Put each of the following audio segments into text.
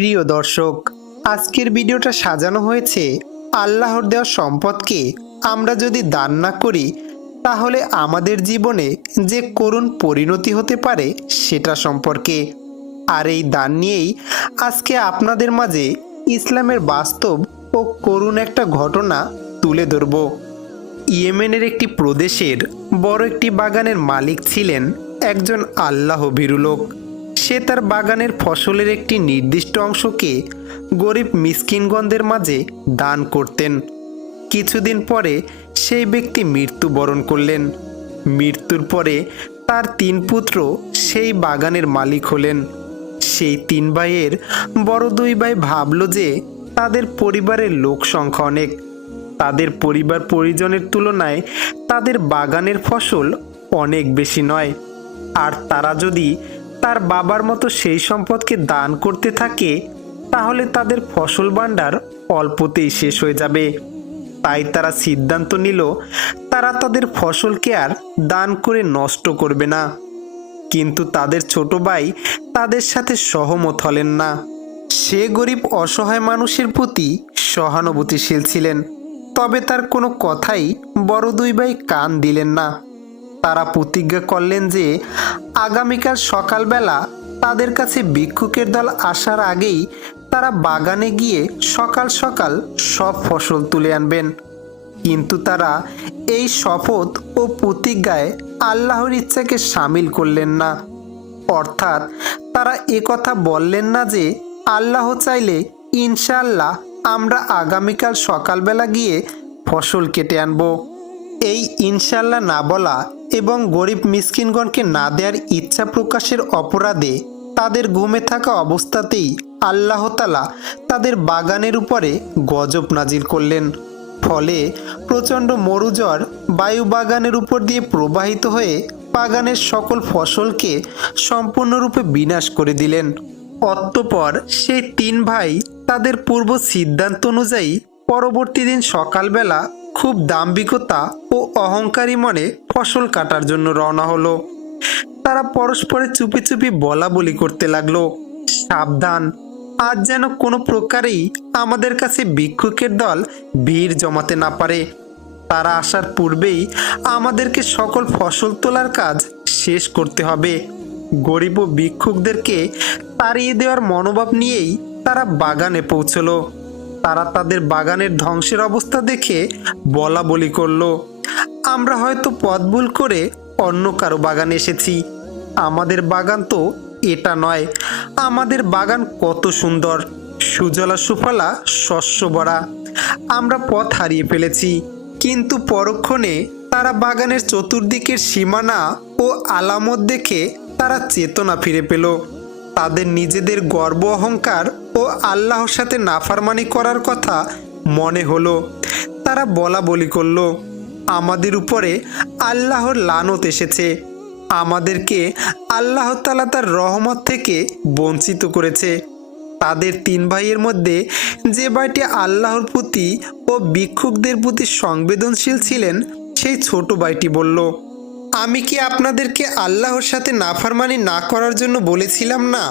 প্রিয় দর্শক, আজকের ভিডিওটা সাজানো হয়েছে আল্লাহর দেওয়া সম্পদকে আমরা যদি দান না করি, তাহলে আমাদের জীবনে যে করুণ পরিণতি হতে পারে সেটা সম্পর্কে। আর এই দান নিয়েই আজকে আপনাদের মাঝে ইসলামের বাস্তব ও করুণ একটা ঘটনা তুলে ধরব। ইয়েমেনের একটি প্রদেশের বড় একটি বাগানের মালিক ছিলেন একজন আল্লাহ ভীরু লোক। সে তার বাগানের ফসলের একটি নির্দিষ্ট অংশকে গরিব মিসকিনগণদের মাঝে দান করতেন। কিছুদিন পরে সেই ব্যক্তি মৃত্যুবরণ করলেন। মৃত্যুর পরে তার তিন পুত্র সেই বাগানের মালিক হলেন। সেই তিন ভাইয়ের বড় দুই ভাই ভাবল যে তাদের পরিবারের লোক সংখ্যা অনেক। তাদের পরিবার পরিজনের তুলনায় তাদের বাগানের ফসল অনেক বেশি নয়। আর তারা যদি তার বাবার মতো সেই সম্পদকে দান করতে থাকে, তাহলে তাদের ফসল ভাণ্ডার অল্পতেই শেষ হয়ে যাবে। তাই তারা সিদ্ধান্ত নিল, তারা তাদের ফসলকে আর দান করে নষ্ট করবে না। কিন্তু তাদের ছোট ভাই তাদের সাথে সহমত হলেন না। সে গরিব, অসহায় মানুষের প্রতি সহানুভূতিশীল ছিলেন, তবে তার কোনো কথাই বড় দুই ভাই কান দিলেন না। তারা প্রতিজ্ঞা করলেন যে আগামীকাল সকালবেলা তাদের কাছে ভিক্ষুকের দল আসার আগেই তারা বাগানে গিয়ে সকাল সকাল সব ফসল তুলে আনবেন। কিন্তু তারা এই শপথ ও প্রতিজ্ঞায় আল্লাহর ইচ্ছাকে সামিল করলেন না। অর্থাৎ তারা একথা বললেন না যে আল্লাহ চাইলে ইনশাআল্লাহ আমরা আগামীকাল সকালবেলা গিয়ে ফসল কেটে আনব। এই ইনশাল্লাহ না বলা এবং গরিব মিসকিনগণকে না দেওয়ার ইচ্ছা প্রকাশের অপরাধে তাদের ঘুমে থাকা অবস্থাতেই আল্লাহ তালা তাদের বাগানের উপরে গজব নাজিল করলেন। ফলে প্রচণ্ড মরুজর বায়ু বাগানের উপর দিয়ে প্রবাহিত হয়ে বাগানের সকল ফসলকে সম্পূর্ণরূপে বিনাশ করে দিলেন। অতঃপর সেই তিন ভাই তাদের পূর্ব সিদ্ধান্ত অনুযায়ী পরবর্তী দিন সকালবেলা খুব দাম্ভিকতা ও অহংকারী মনে ফসল কাটার জন্য রওনা হলো। তারা পরস্পরে চুপি চুপি বলা বলি করতে লাগল। সাবধান, আজ যেন কোনো প্রকারেই আমাদের কাছে ভিক্ষুকের দল ভিড় জমাতে না পারে। তারা আসার পূর্বেই আমাদেরকে সকল ফসল তোলার কাজ শেষ করতে হবে। গরিব ও ভিক্ষুকদেরকে তাড়িয়ে দেওয়ার মনোভাব নিয়েই তারা বাগানে পৌঁছলো। তারা তাদের বাগানের ধ্বংসের অবস্থা দেখে বলা বলি করল, আমরা হয়তো পথ ভুল করে অন্য কারও বাগানে এসেছি। আমাদের বাগান তো এটা নয়। আমাদের বাগান কত সুন্দর। সুজলা সুফলা, শস্য ভরা। আমরা পথ হারিয়ে ফেলেছি। কিন্তু পরক্ষণে তারা বাগানের চতুর্দিকের সীমানা ও আলামত দেখে তারা চেতনা ফিরে পেল। তাদের নিজেদের গর্ব, অহংকার ও আল্লাহর সাথে নাফারমানি করার কথা মনে হলো। তারা বলা বলি করল, আমাদের উপরে আল্লাহর লানত এসেছে। আমাদেরকে আল্লাহ তালা তার রহমত থেকে বঞ্চিত করেছে। তাদের তিন ভাইয়ের মধ্যে যে ভাইটি আল্লাহর প্রতি ও ভিক্ষুকদের প্রতি সংবেদনশীল ছিলেন, সেই ছোট ভাইটি বলল আমি কি আপনাদেরকে আল্লাহর সাথে নাফারমানি না করার জন্য বলেছিলাম না?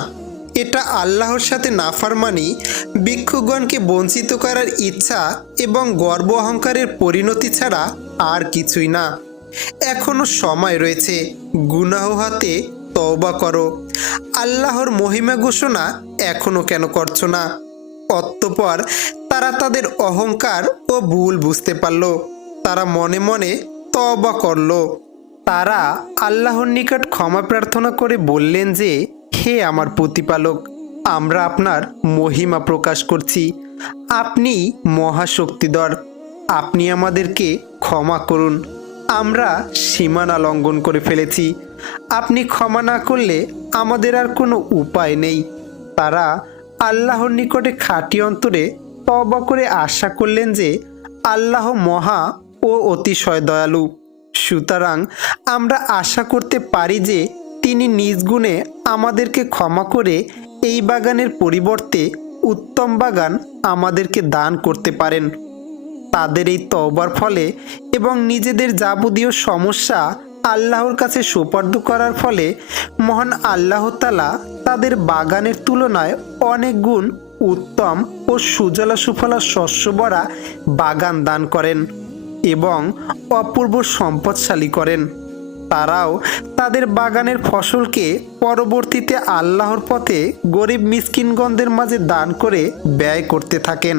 এটা আল্লাহর সাথে নাফারমানি, ভিক্ষুগণকে বঞ্চিত করার ইচ্ছা এবং গর্ব অহংকারের পরিণতি ছাড়া আর কিছুই না। এখনও সময় রয়েছে, গুনাহ হাতে তওবা করো। আল্লাহর মহিমা ঘোষণা এখনও কেন করছ না? অতঃপর তারা তাদের অহংকার ও ভুল বুঝতে পারল। তারা মনে মনে তওবা করল। তারা আল্লাহর নিকট ক্ষমা প্রার্থনা করে বললেন যে, হে আমার প্রতিপালক, আমরা আপনার মহিমা প্রকাশ করছি। আপনি মহাশক্তিধর। আপনি আমাদেরকে ক্ষমা করুন। আমরা সীমানা লঙ্ঘন করে ফেলেছি। আপনি ক্ষমা না করলে আমাদের আর কোনো উপায় নেই। তারা আল্লাহর নিকটে খাঁটি অন্তরে তবা করে আশা করলেন যে, আল্লাহ মহা ও অতিশয় দয়ালু। সুতরাং আমরা আশা করতে পারি যে তিনি নিজ গুণে আমাদেরকে ক্ষমা করে এই বাগানের পরিবর্তে উত্তম বাগান আমাদেরকে দান করতে পারেন। তাদের এই তওবার ফলে এবং নিজেদের যাবতীয় সমস্যা আল্লাহর কাছে সুপার্দ করার ফলে মহান আল্লাহ তালা তাদের বাগানের তুলনায় অনেক গুণ উত্তম ও সুজলা সুফলা শস্য ভরা বাগান দান করেন। এবং অপূর্ব সম্পদশালী করেন। তারাও তাদের বাগানের ফসলকে পরবর্তীতে আল্লাহর পথে গরিব মিসকিনগণদের মাঝে দান করে ব্যয় করতে থাকেন।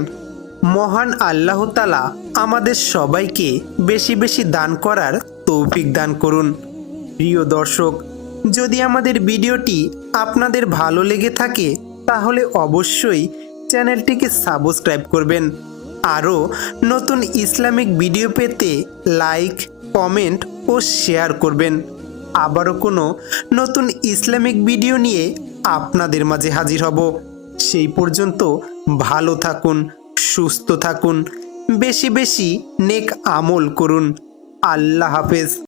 মহান আল্লাহ তালা আমাদের সবাইকে বেশি বেশি দান করার তৌফিক দান করুন। প্রিয় দর্শক, যদি আমাদের ভিডিওটি আপনাদের ভালো লেগে থাকে, তাহলে অবশ্যই চ্যানেলটিকে সাবস্ক্রাইব করবেন। আরও নতুন ইসলামিক ভিডিও পেতে লাইক, কমেন্ট ও শেয়ার করবেন। আবারও কোনো নতুন ইসলামিক ভিডিও নিয়ে আপনাদের মাঝে হাজির হব। সেই পর্যন্ত ভালো থাকুন, সুস্থ থাকুন, বেশি বেশি নেক আমল করুন। আল্লাহ হাফেজ।